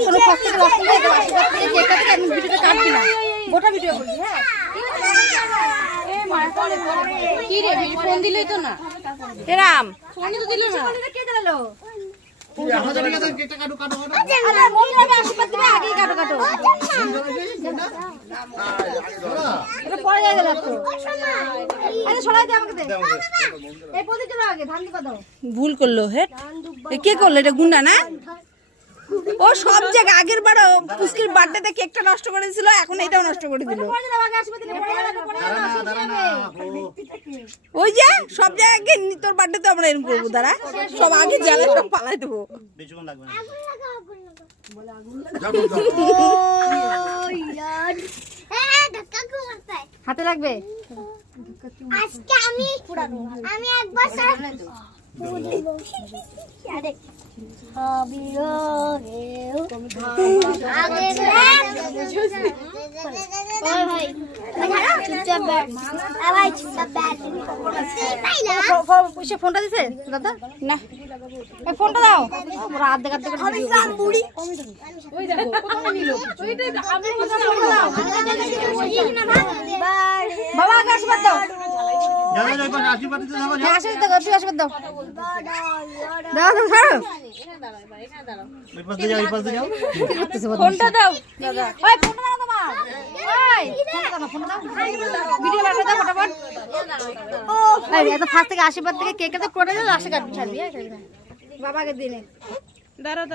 কোনো ফাস্ট থেকে লস করে দাও আশীর্বাদ থেকে কেক কাটে আমি ভিডিওটা কাটছি না গোটা ভিডিও করবি হ্যাঁ কি রে ফোন দিলেই তো না এরাম ফোন তো দিল না কে দিলো এখন জানি না কেকটা কাটো আরে মমি আমি আশীর্বাদ দিবে আগে কাটো এটা পড়ে গেল তো আরে ছড়াই দে আমাকে দে এই পদি চলো আগে ধান দিবা দাও ভুল করলো হে কে করলো এটা গুন্ডা না ও সব জায়গা আগের বারও পুস্কির বার্থডেতে কেকটা নষ্ট করে দিয়েছিল এখন এটাও নষ্ট করে দিল ওই যে সব জায়গায় তোর বার্থডেতে আমরা এরকম করবো দাঁড়া সব আগে জ্বালা সব পালাই দেবো হাতে লাগবে আজকে আমি একবার ফোনটা দিছে দাদা না ফোনটা দাও রাত দেখা বাবা আগে আশীর্বাদ দাও আশীর্বাদ দাও ফোনটা দাও দাদা ওই ফোনটা দাও তোমার ওই ফোনটা দাও ভিডিও বানাতে দাও ফটাফট এই এত ফাস্ট থেকে আশীর্বাদ থেকে কেক কাটা করে দাও আশীর্বাদ ছাড়বি বাবাকে দিনে দাঁড়াও